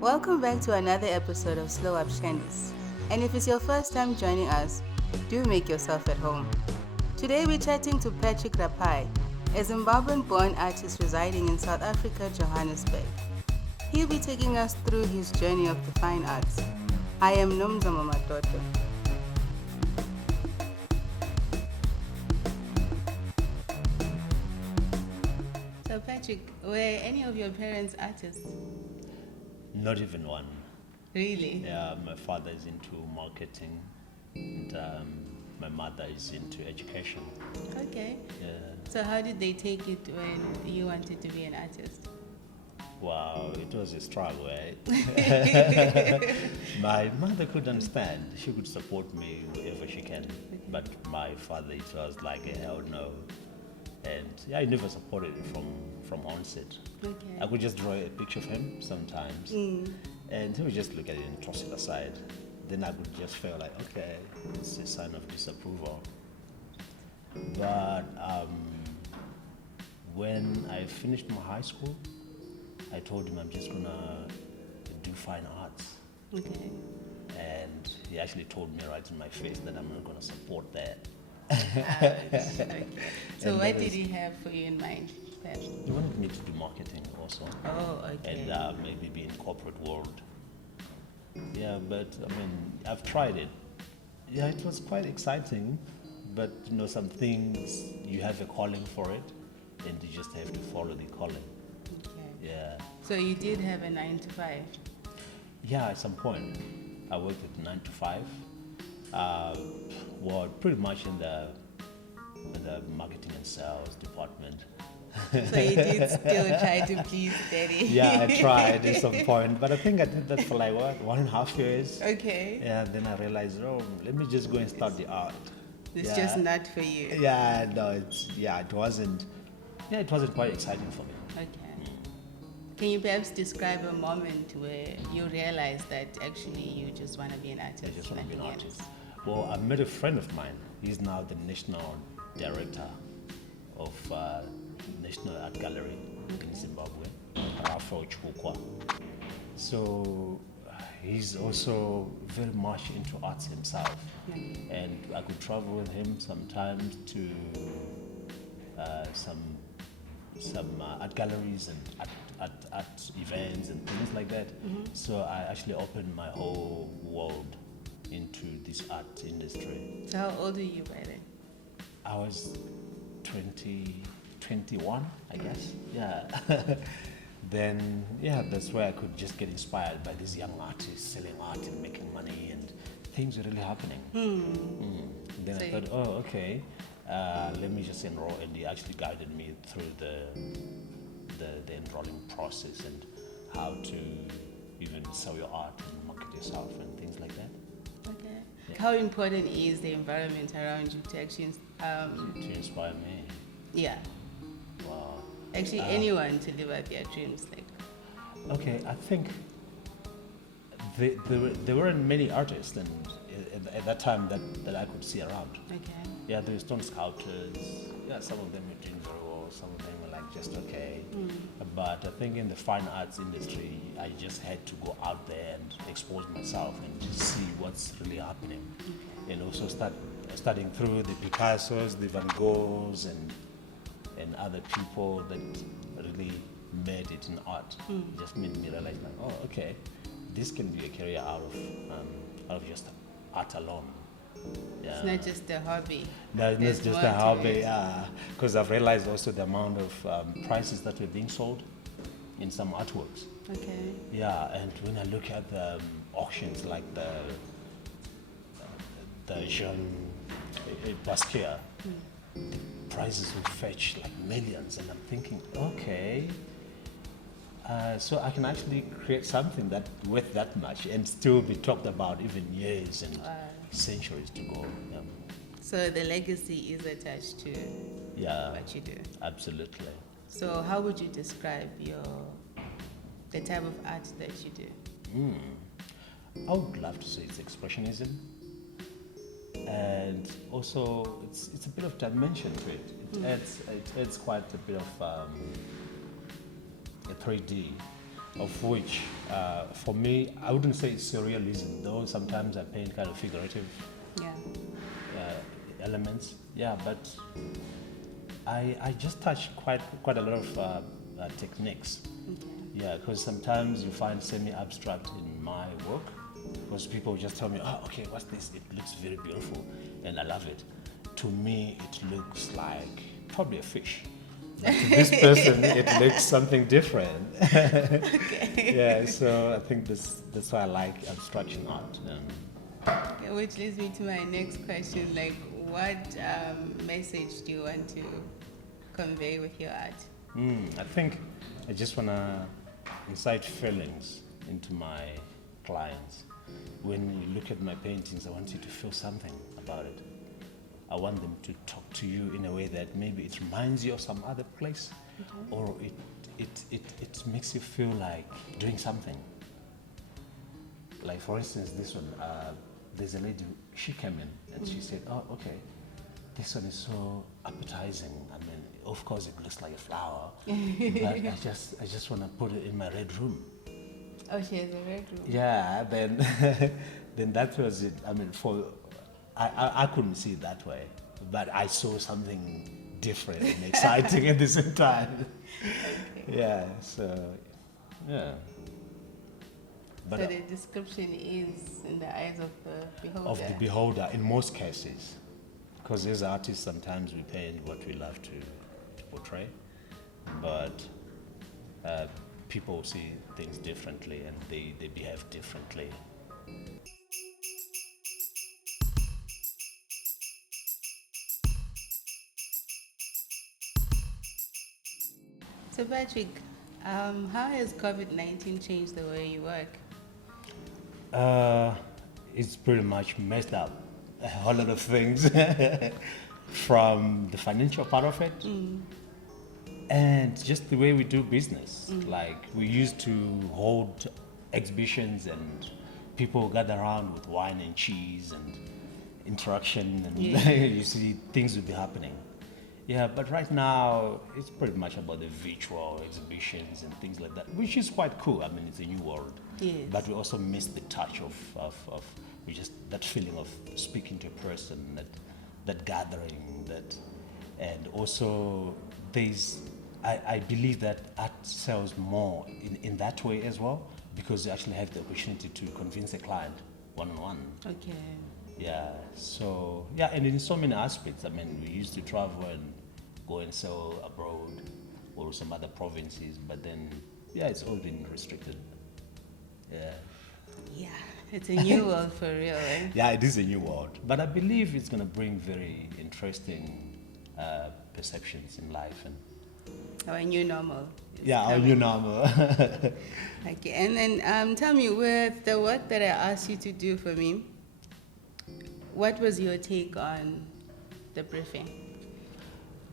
Welcome back to another episode of SlowUp Shandis. And if it's your first time joining us, do make yourself at home. Today we're chatting to Patrick Rapai, a Zimbabwean-born artist residing in South Africa, Johannesburg. He'll be taking us through his journey of the fine arts. I am Nomzamo Matoto. So Patrick, were any of your parents artists? Not even one. Really? Yeah, my father is into marketing, and my mother is into education. Okay. Yeah. So how did they take it when you wanted to be an artist? Wow, it was a struggle, right? My mother could understand. She could support me wherever she can. But my father, it was like a hell no. And yeah, I never supported it from onset. Okay. I could just draw a picture of him sometimes, and he would just look at it and toss it aside. Then I would just feel like, okay, it's a sign of disapproval. But when I finished my high school, I told him I'm just gonna do fine arts. Okay. And he actually told me right in my face that I'm not gonna support that. Okay. So And what that did is- he have for you in mind? Pat? He wanted me to do marketing also. Oh, okay. And maybe be in corporate world. Yeah, but I mean, I've tried it. Yeah, it was quite exciting, but you know, some things you have a calling for it, and you just have to follow the calling. Okay. Yeah, So you did have a 9 to 5? yeah. At some point, I worked at 9 to 5. Well, pretty much in the marketing and sales department. So you did still try to please daddy? Yeah, I tried at some point, but I think I did that for like 1.5 years. Okay. Yeah, then I realized, oh, let me just go and start the art. It's Yeah. just not for you. Yeah, no, it wasn't. Yeah, it wasn't quite exciting for me. Okay. Can you perhaps describe a moment where you realized that actually you just want to be an artist? I just want to be an nothing artist. else? Well, I met a friend of mine. He's now the national director of National Art Gallery in Zimbabwe, Rafael Chukwa. So he's also very much into arts himself, and I could travel with him sometimes to some art galleries and art events and things like that. So I actually opened my whole world into this art industry. So how old were you by then? I was 21, I guess. Yeah. Then, yeah, that's where I could just get inspired by these young artists selling art and making money, and things were really happening. Then So I thought, oh, okay, let me just enroll, and he actually guided me through the enrolling process and how to even sell your art and market yourself and things like that. Okay. How important is the environment around you to actually, To inspire me. yeah, Wow. actually anyone to live out their dreams? Like, Okay, I think there weren't many artists and at that time that I could see around. okay. Yeah, there were stone sculptors. Yeah, some of them were doing very well. Some of them were like just okay. But I think in the fine arts industry, I just had to go out there and expose myself and just see what's really happening, and also studying through the Picassos, the Van Goghs, and other people that really made it in art. It just made me realize, like, oh, okay, this can be a career out of just art alone. Yeah. It's not just a hobby. No, There's it's just more a to hobby, it. yeah. Because I've realized also the amount of prices that were being sold in some artworks. Okay. Yeah, and when I look at the auctions like the Jean Basquiat, prices would fetch like millions, and I'm thinking, okay, so I can actually create something that worth that much and still be talked about even years and centuries to go. So the legacy is attached to Yeah, what you do. absolutely. So how would you describe the type of art that you do? I would love to say it's expressionism, and also it's a bit of dimension to it. It adds quite a bit of a 3D of which, for me, I wouldn't say it's surrealism, though sometimes I paint kind of figurative Yeah. elements. Yeah, but I just touch quite a lot of techniques. Okay. Yeah, because sometimes you find semi-abstract in my work, because people just tell me, oh, okay, what's this? It looks very beautiful, and I love it. To me, it looks like probably a fish. But to this person, it looks something different. Okay. Yeah, so I think that's why I like abstraction art. Okay, which leads me to my next question. Like, what message do you want to convey with your art? I think I just want to incite feelings into my clients. When you look at my paintings, I want you to feel something about it. I want them to talk to you in a way that maybe it reminds you of some other place, or it makes you feel like doing something. Like, for instance, this one, there's a lady, she came in and she said, oh, okay, this one is so appetizing. I mean, of course it looks like a flower, but I just want to put it in my red room. Oh, she has a red room. Yeah, then then that was it. I mean, I couldn't see it that way, but I saw something different and exciting at the same time. Okay. Yeah, so yeah. But so the description is in the eyes of the beholder. of the beholder in most cases, because as artists sometimes we paint what we love to portray, but people see things differently and they behave differently. So Patrick, how has COVID-19 changed the way you work? It's pretty much messed up a whole lot of things from the financial part of it and just the way we do business. Like, we used to hold exhibitions and people gather around with wine and cheese and interaction and you see things would be happening. Yeah, but right now it's pretty much about the virtual exhibitions and things like that, which is quite cool. I mean, it's a new world. Yes. But we also miss the touch of we just that feeling of speaking to a person, that gathering, and also I believe that art sells more in that way as well, because you actually have the opportunity to convince a client one-on-one. Okay. Yeah, so, yeah, and in so many aspects. I mean, we used to travel and go and sell abroad or some other provinces, but then, yeah, it's all been restricted. Yeah. Yeah, it's a new world for real, eh? Yeah, it is a new world, but I believe it's going to bring very interesting perceptions in life. And Our new normal. is yeah, our coming. new normal. Okay, and then tell me, with the work that I asked you to do for me, what was your take on the briefing?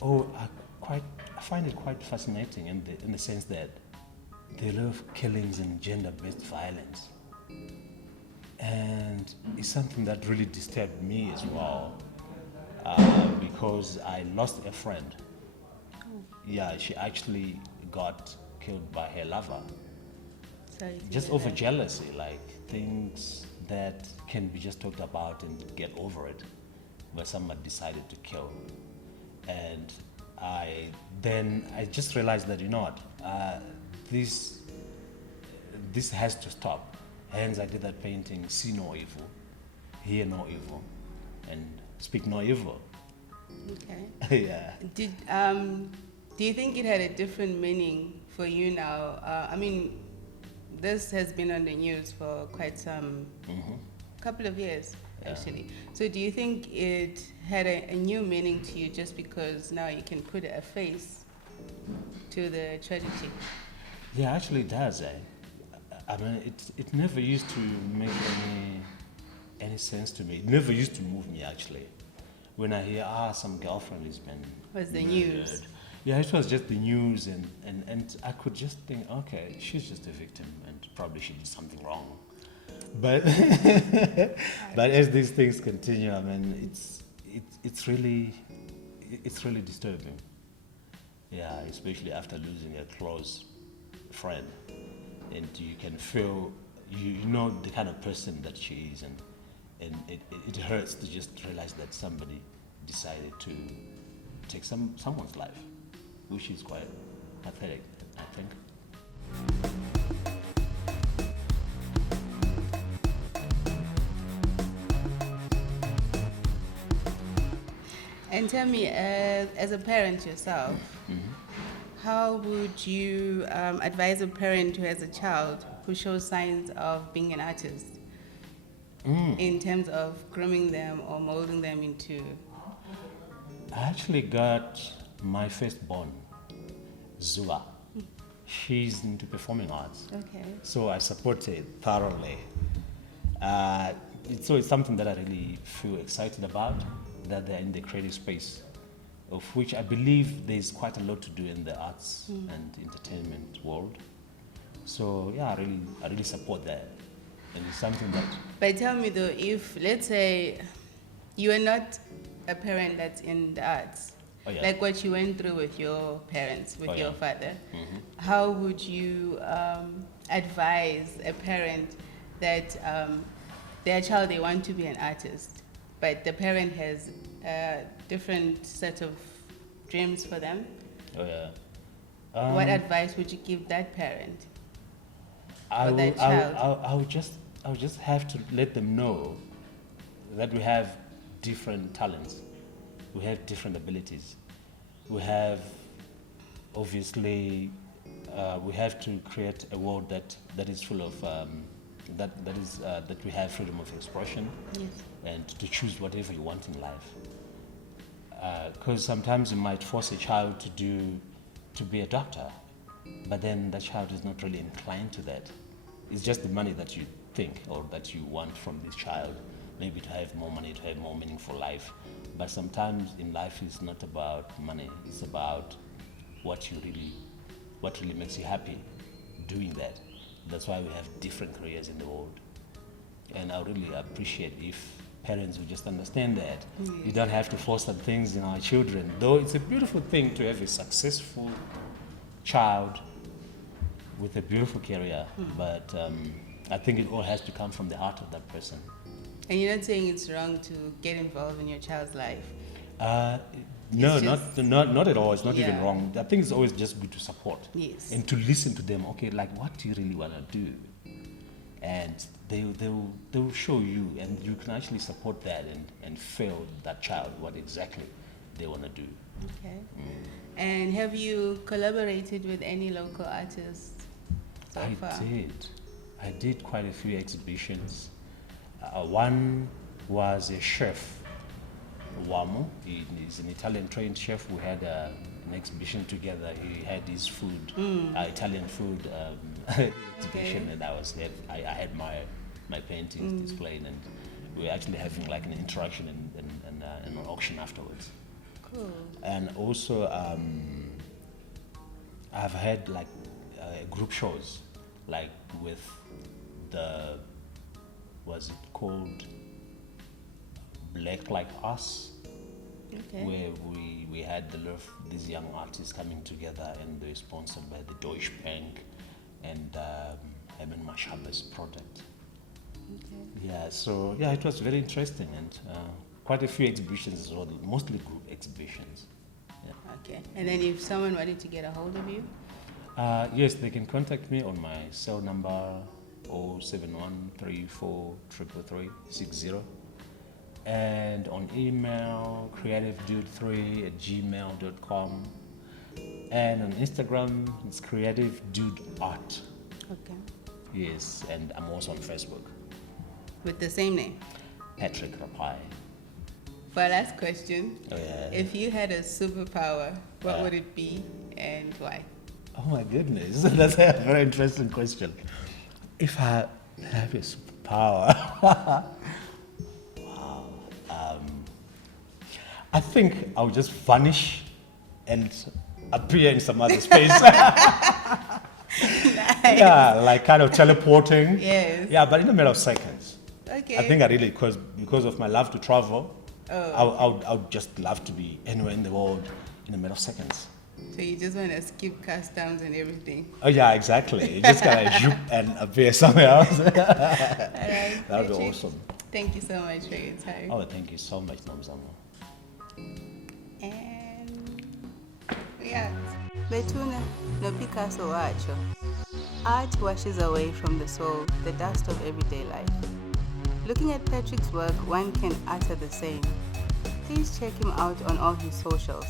Oh, I find it quite fascinating in the sense that there are a lot of killings and gender-based violence. And it's something that really disturbed me as well, because I lost a friend. Yeah, she actually got killed by her lover. Sorry to Just hear over that. jealousy, like things that can be just talked about and get over it, but someone decided to kill. And I just realized that, you know what, this has to stop. Hence I did that painting, see no evil, hear no evil, and speak no evil. Okay. Yeah. Do you think it had a different meaning for you now? I mean, this has been on the news for quite some couple of years, actually. So do you think it had a new meaning to you just because now you can put a face to the tragedy? Yeah, actually it does. I mean, it never used to make any sense to me. It never used to move me, actually. When I hear, some girlfriend has been Was the murdered. news. Yeah, it was just the news, and I could just think, okay, she's just a victim, and probably she did something wrong. But but as these things continue, I mean, it's really disturbing. Yeah, especially after losing a close friend. and you can feel, you know the kind of person that she is, and it hurts to just realize that somebody decided to take someone's life, which is quite pathetic, I think. And tell me, as a parent yourself, how would you advise a parent who has a child who shows signs of being an artist in terms of grooming them or molding them into? I actually got my firstborn, Zua. She's into performing arts. Okay. So I support it thoroughly. So it's something that I really feel excited about, that they're in the creative space, of which I believe there's quite a lot to do in the arts and entertainment world. So yeah, I really support that. And it's something that... But tell me though, if let's say you are not a parent that's in the arts, like what you went through with your parents, with your father, how would you advise a parent that their child, they want to be an artist, but the parent has a different set of dreams for them? What advice would you give that parent or that child? I would just have to let them know that we have different talents, we have different abilities, we have, obviously, we have to create a world that is full of that we have freedom of expression, and to choose whatever you want in life. Because sometimes you might force a child to be a doctor, but then that child is not really inclined to that. It's just the money that you think or that you want from this child, maybe to have more money, to have more meaningful life. But sometimes in life it's not about money, it's about what really makes you happy doing that. That's why we have different careers in the world. And I really appreciate if parents would just understand that. You don't have to force some things in our children, though it's a beautiful thing to have a successful child with a beautiful career, but I think it all has to come from the heart of that person. And you're not saying it's wrong to get involved in your child's life? No, not at all. It's not even wrong. I think it's always just good to support and to listen to them. Okay, like, what do you really want to do? And they will show you, and you can actually support that and feel that child what exactly they want to do. Okay. And have you collaborated with any local artists so far? I did quite a few exhibitions. One was a chef, Wamo. He's an Italian trained chef. We had an exhibition together. He had his food, Italian food exhibition, and I had my paintings displayed, and we were actually having like an interaction and an auction afterwards. Cool. And also I've had like group shows, like with was it called Black Like Us? Okay. Where we had these young artists coming together, and they were sponsored by the Deutsche Bank and Eben Mashaba's product. Okay. Yeah, so yeah, it was very interesting, and quite a few exhibitions as well, mostly group exhibitions. Yeah. Okay, and then if someone wanted to get a hold of you? Yes, they can contact me on my cell number 07134333360, and on email creativedude3@gmail.com, and on Instagram it's creativedudeart. Okay. Yes, and I'm also on Facebook with the same name, Patrick Rapai. For our last question, Oh, yeah. If you had a superpower, what would it be and why? Oh my goodness, that's a very interesting question. If I have a superpower, wow, I think I'll just vanish and appear in some other space. Nice. Yeah, like kind of teleporting. Yes. Yeah, but in a matter of seconds. Okay. I think I really, because of my love to travel, I would just love to be anywhere in the world in a matter of seconds. So you just want to skip customs and everything. Oh yeah, exactly. You just gotta zoop and appear somewhere else. All right. That would be Patrick, awesome. thank you so much for your time. Oh, thank you so much, Nomzamo. And yeah. Betuna, no Picasso wacho. Art washes away from the soul the dust of everyday life. Looking at Patrick's work, one can utter the same. Please check him out on all his socials.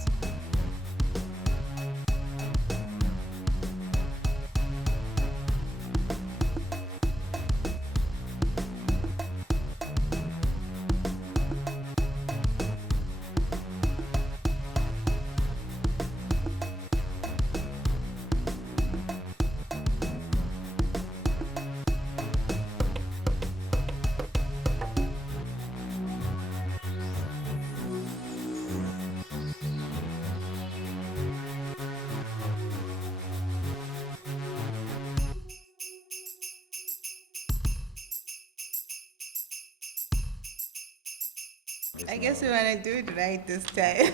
I guess we want to do it right this time.